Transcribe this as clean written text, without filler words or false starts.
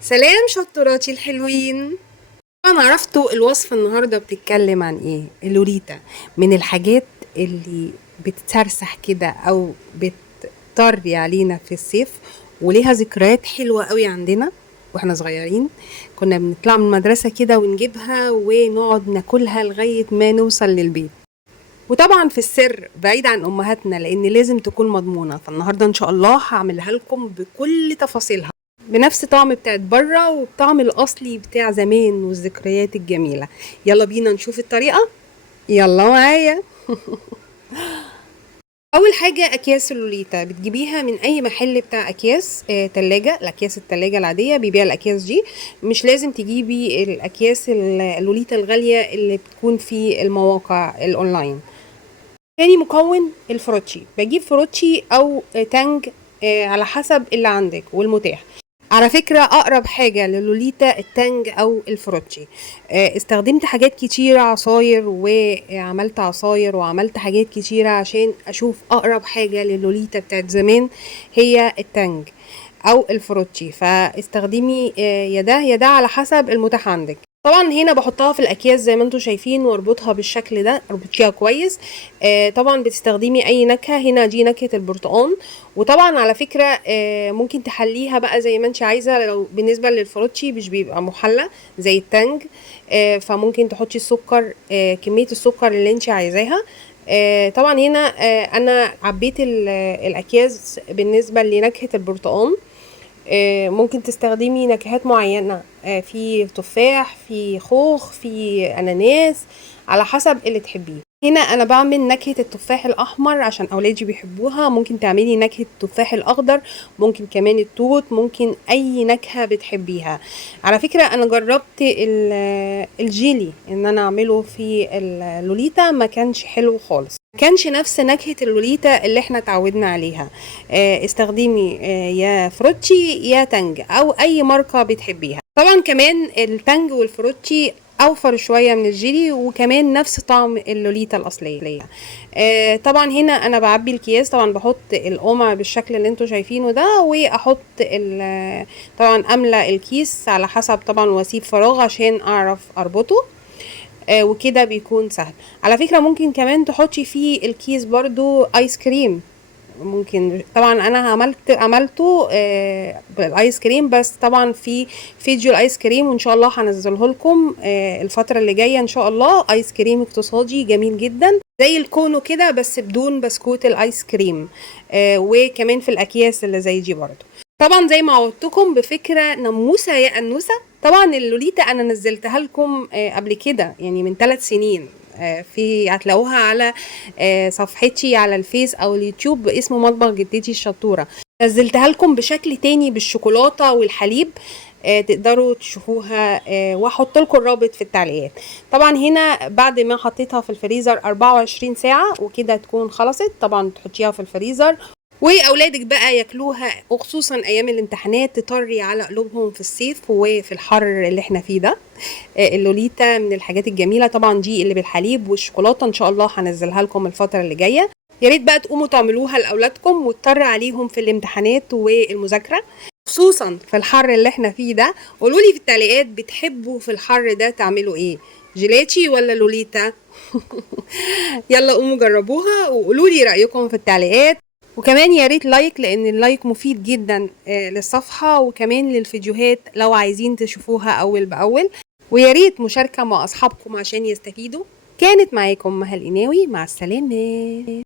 سلام شطوراتي الحلوين. انا عرفتوا الوصفة النهاردة بتتكلم عن ايه؟ اللوريتا من الحاجات اللي بتتسرسح كده او بتطري علينا في الصيف، وليها ذكريات حلوة قوي عندنا واحنا صغيرين. كنا بنطلع من المدرسة كده ونجيبها ونقعد ناكلها لغاية ما نوصل للبيت، وطبعا في السر بعيد عن امهاتنا لان لازم تكون مضمونة. فالنهاردة ان شاء الله هعملها لكم بكل تفاصيلها، بنفس طعم بتاعت بره وبطعم الاصلي بتاع زمان والذكريات الجميله. يلا بينا نشوف الطريقه، يلا معايا. اول حاجه اكياس اللوليتا بتجيبيها من اي محل بتاع اكياس تلاجة. الاكياس التلاجة العاديه بيبيع الاكياس دي، مش لازم تجيبي الاكياس اللوليتا الغاليه اللي بتكون في المواقع الاونلاين. تاني مكون الفروتشي، بجيب فروتشي او تانج على حسب اللي عندك والمتاح. على فكرة أقرب حاجة للوليتا التانج أو الفروتشي. استخدمت حاجات كتيرة، عصاير وعملت عصاير وعملت حاجات كتيرة عشان أشوف أقرب حاجة للوليتا بتاعت زمان هي التانج أو الفروتشي. فاستخدمي يا ده على حسب المتاح عندك. طبعا هنا بحطها في الاكياس زي ما انتم شايفين واربطها بالشكل ده، اربطيها كويس. طبعا بتستخدمي اي نكهه، هنا دي نكهه البرتقال. وطبعا على فكره ممكن تحليها بقى زي ما انت عايزه. لو بالنسبه للفروتشي مش بيبقى محلى زي التانج، فممكن تحطي السكر، كميه السكر اللي انت عايزاها. طبعا هنا انا عبيت الاكياس بالنسبه لنكهه البرتقال. ممكن تستخدمي نكهات معينة، في تفاح، في خوخ، في أناناس، على حسب اللي تحبيه. هنا أنا بعمل نكهة التفاح الأحمر عشان أولادي بيحبوها. ممكن تعملي نكهة التفاح الأخضر، ممكن كمان التوت، ممكن أي نكهة بتحبيها. على فكرة أنا جربت الجيلي إن أنا أعمله في اللوليتا، ما كانش حلو خالص، كانش نفس نكهة اللوليتا اللي احنا اتعودنا عليها. استخدمي يا فروتشي يا تانج او اي ماركة بتحبيها. طبعا كمان التانج والفروتشي اوفر شوية من الجيلي، وكمان نفس طعم اللوليتا الاصلية. طبعا هنا انا بعبي الكياس، طبعا بحط القمع بالشكل اللي انتوا شايفينه ده، واحط طبعا املى الكيس على حسب طبعا، واسيب فراغ عشان اعرف اربطه. وكده بيكون سهل. على فكرة ممكن كمان تحطي فيه الكيس برضو ايس كريم. ممكن طبعا انا عملته بالايس كريم، بس طبعا في فيديو الايس كريم وان شاء الله هنزله لكم الفترة اللي جاية ان شاء الله. ايس كريم اقتصادي جميل جدا زي الكونو كده بس بدون بسكوت الايس كريم. وكمان في الاكياس اللي زي دي برضو. طبعا زي ما عودتكم بفكرة نموسة يا أنوسة. طبعا اللوليتا أنا نزلتها لكم قبل كده يعني من 3 سنين، في هتلاقوها على صفحتي على الفيس أو اليوتيوب باسم مطبخ جدتي الشطورة. نزلتها لكم بشكل تاني بالشوكولاتة والحليب، تقدروا تشوفوها، واحط لكم الرابط في التعليقات. طبعا هنا بعد ما حطيتها في الفريزر 24 ساعة وكده تكون خلصت. طبعا تحطيها في الفريزر واولادك بقى ياكلوها، وخصوصا ايام الامتحانات تطري على قلوبهم في الصيف وفي الحر اللي احنا فيه ده. اللوليتا من الحاجات الجميله. طبعا دي اللي بالحليب والشوكولاته ان شاء الله هنزلها لكم الفتره اللي جايه. يا ريت بقى تقوموا تعملوها لاولادكم وتطر عليهم في الامتحانات والمذاكره، خصوصا في الحر اللي احنا فيه ده. قولوا لي في التعليقات بتحبوا في الحر ده تعملوا ايه، جيلاتي ولا لوليتا؟ يلا قوموا جربوها وقولوا لي رايكم في التعليقات. وكمان يا ريت لايك، لان اللايك مفيد جدا للصفحة وكمان للفيديوهات لو عايزين تشوفوها اول باول. ويا ريت مشاركة مع اصحابكم عشان يستفيدوا. كانت معاكم مها القناوي، مع السلامة.